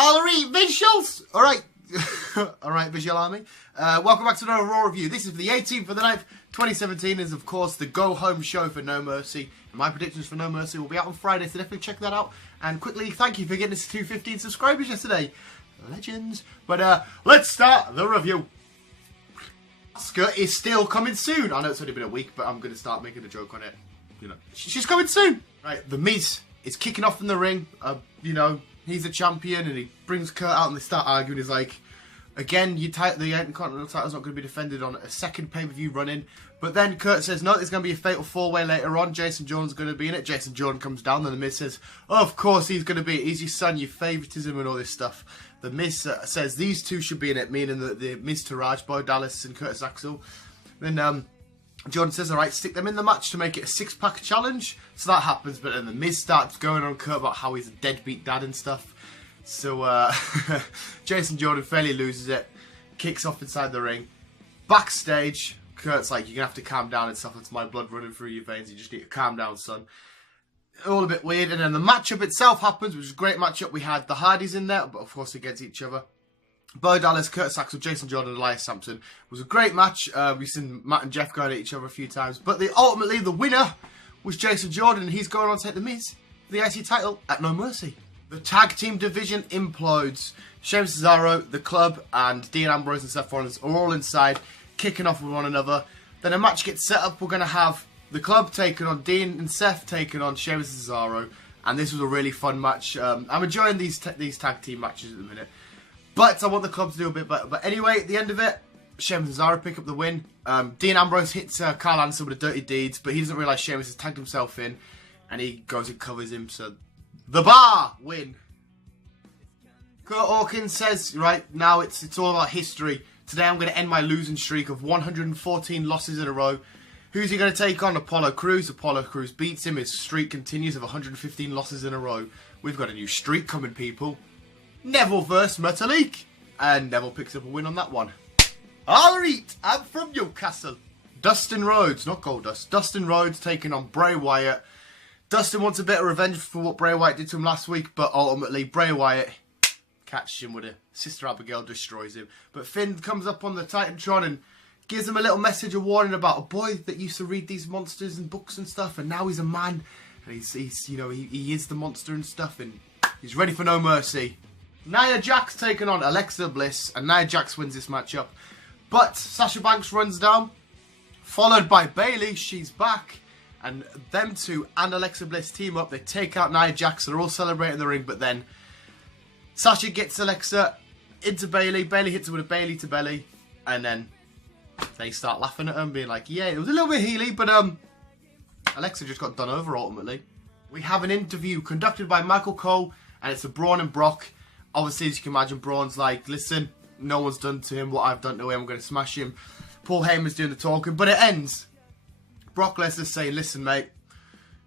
Alright, visuals! Alright. Alright, Visual Army. Welcome back to another Raw review. This is for the 18th of the 9th, 2017. Is of course the go-home show for No Mercy. And my predictions for No Mercy will be out on Friday, so definitely check that out. And quickly, thank you for getting us to 215 subscribers yesterday. Legends. But let's start the review. Asuka is still coming soon. I know it's only been a week, but I'm going to start making a joke on it. You know, she's coming soon. Right, The Miz is kicking off in the ring. You know, he's a champion, and he brings Kurt out, and they start arguing. He's like, again, the Intercontinental title's not going to be defended on a second pay-per-view run-in. But then Kurt says, no, there's going to be a fatal four-way later on. Jason Jordan's going to be in it. Jason Jordan comes down, and The Miz says, oh, of course he's going to be it. He's your son, your favouritism, and all this stuff. The Miz says these two should be in it, meaning the Miz Taraj, Bo Dallas, and Curtis Axel. Then Jordan says, all right, stick them in the match to make it a six-pack challenge. So that happens, but then The Miz starts going on Kurt about how he's a deadbeat dad and stuff. So Jason Jordan fairly loses it, kicks off inside the ring. Backstage, Kurt's like, you're going to have to calm down and stuff. It's my blood running through your veins. You just need to calm down, son. All a bit weird. And then the matchup itself happens, which is a great matchup. We had the Hardys in there, but of course against each other. Bo Dallas, Curtis Axel, Jason Jordan, and Elias Sampson. It was a great match. We've seen Matt and Jeff going at each other a few times. But ultimately, the winner was Jason Jordan, and he's going on to take The Miz for the IC title at No Mercy. The tag team division implodes. Sheamus, Cesaro, the club, and Dean Ambrose and Seth Rollins are all inside, kicking off with one another. Then a match gets set up. We're going to have the club taking on Dean and Seth taking on Sheamus and Cesaro. And this was a really fun match. I'm enjoying these tag team matches at the minute. But I want the club to do a bit better. But anyway, at the end of it, Sheamus and Cesaro pick up the win. Dean Ambrose hits Carl Anderson with the dirty deeds, but he doesn't realise Sheamus has tagged himself in. And he goes and covers him, so the Bar win. Kurt Hawkins says, right, now it's all about history. Today I'm going to end my losing streak of 114 losses in a row. Who's he going to take on? Apollo Crews. Apollo Crews beats him. His streak continues of 115 losses in a row. We've got a new streak coming, people. Neville vs Metalik. And Neville picks up a win on that one. Alright, I'm from Newcastle. Dustin Rhodes, not Goldust. Dustin Rhodes taking on Bray Wyatt. Dustin wants a bit of revenge for what Bray Wyatt did to him last week, but ultimately Bray Wyatt catches him with a Sister Abigail, destroys him. But Finn comes up on the Titantron and gives him a little message of warning about a boy that used to read these monsters and books and stuff, and now he's a man, and he's you know, he is the monster and stuff, and he's ready for No Mercy. Nia Jax taking on Alexa Bliss, and Nia Jax wins this matchup. But Sasha Banks runs down, followed by Bayley. She's back. And them two and Alexa Bliss team up. They take out Nia Jax. They're all celebrating the ring. But then Sasha gets Alexa into Bayley. Bayley hits her with a Bayley to belly. And then they start laughing at her and being like, yeah, it was a little bit heely. But Alexa just got done over ultimately. We have an interview conducted by Michael Cole. And it's a Braun and Brock. Obviously, as you can imagine, Braun's like, listen, no one's done to him what I've done to him. I'm going to smash him. Paul Heyman's doing the talking. But it ends Brock Lesnar saying, listen mate,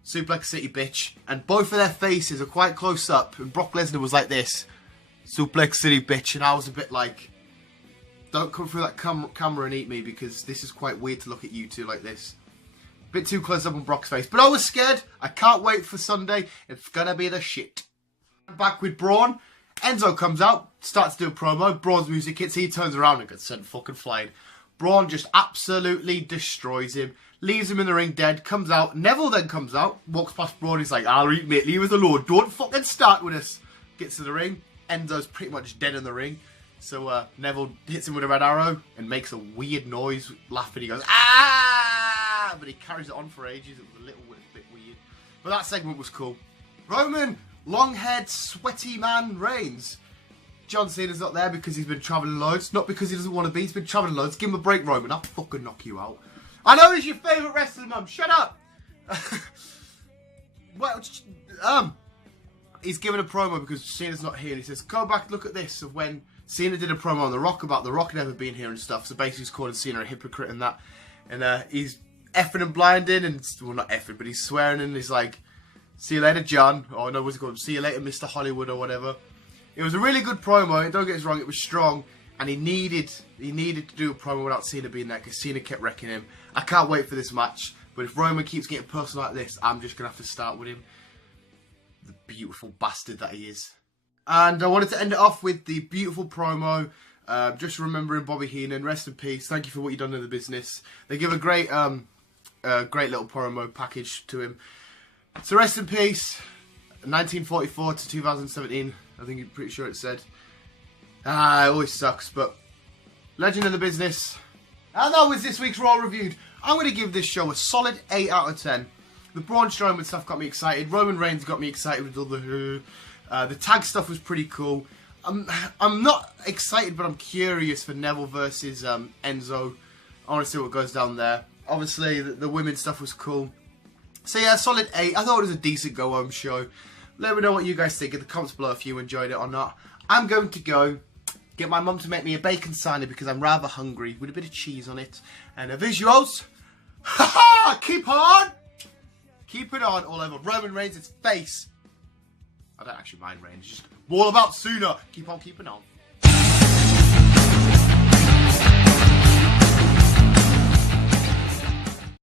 Suplex City bitch. And both of their faces are quite close up. And Brock Lesnar was like this, Suplex City bitch. And I was a bit like, don't come through that camera and eat me, because this is quite weird to look at you two like this. A bit too close up on Brock's face. But I was scared. I can't wait for Sunday. It's going to be the shit. Back with Braun. Enzo comes out, starts to do a promo. Braun's music hits. He turns around and gets sent fucking flying. Braun just absolutely destroys him. Leaves him in the ring dead, comes out. Neville then comes out, walks past Braun. He's like, alright mate, leave us alone. Don't fucking start with us. Gets to the ring. Enzo's pretty much dead in the ring. So Neville hits him with a red arrow and makes a weird noise, laughing. He goes, ah! But he carries it on for ages. It was a little bit weird. But that segment was cool. Roman, long-haired, sweaty man, Reigns. John Cena's not there because he's been travelling loads. Not because he doesn't want to be. He's been travelling loads. Give him a break, Roman. I'll fucking knock you out. I know he's your favourite wrestler, Mum. Shut up. Well, he's given a promo because Cena's not here. And he says, go back and look at this of when Cena did a promo on The Rock about The Rock never being here and stuff. So basically he's calling Cena a hypocrite and that. And he's effing and blinding. And, well, not effing, but he's swearing. And he's like, see you later, John. Or no, what's it called? See you later, Mr. Hollywood or whatever. It was a really good promo. Don't get us wrong. It was strong. And he needed to do a promo without Cena being there, because Cena kept wrecking him. I can't wait for this match. But if Roman keeps getting personal like this, I'm just going to have to start with him. The beautiful bastard that he is. And I wanted to end it off with the beautiful promo. Just remembering Bobby Heenan. Rest in peace. Thank you for what you've done in the business. They give a great little promo package to him. So rest in peace. 1944 to 2017. I think I'm pretty sure it said. It always sucks, but legend of the business. And that was this week's Raw Reviewed. I'm going to give this show a solid 8 out of 10. The Braun Strowman stuff got me excited. Roman Reigns got me excited with all the tag stuff was pretty cool. I'm not excited, but I'm curious for Neville versus Enzo. I want to see what goes down there. Obviously, the women's stuff was cool. So yeah, solid 8. I thought it was a decent go-home show. Let me know what you guys think in the comments below if you enjoyed it or not. I'm going to go get my mum to make me a bacon sarnie because I'm rather hungry with a bit of cheese on it. And the visuals, ha-ha, keep on! Keep it on all over Roman Reigns' face. I don't actually mind Reigns, just all about Cena. Keep on keeping on.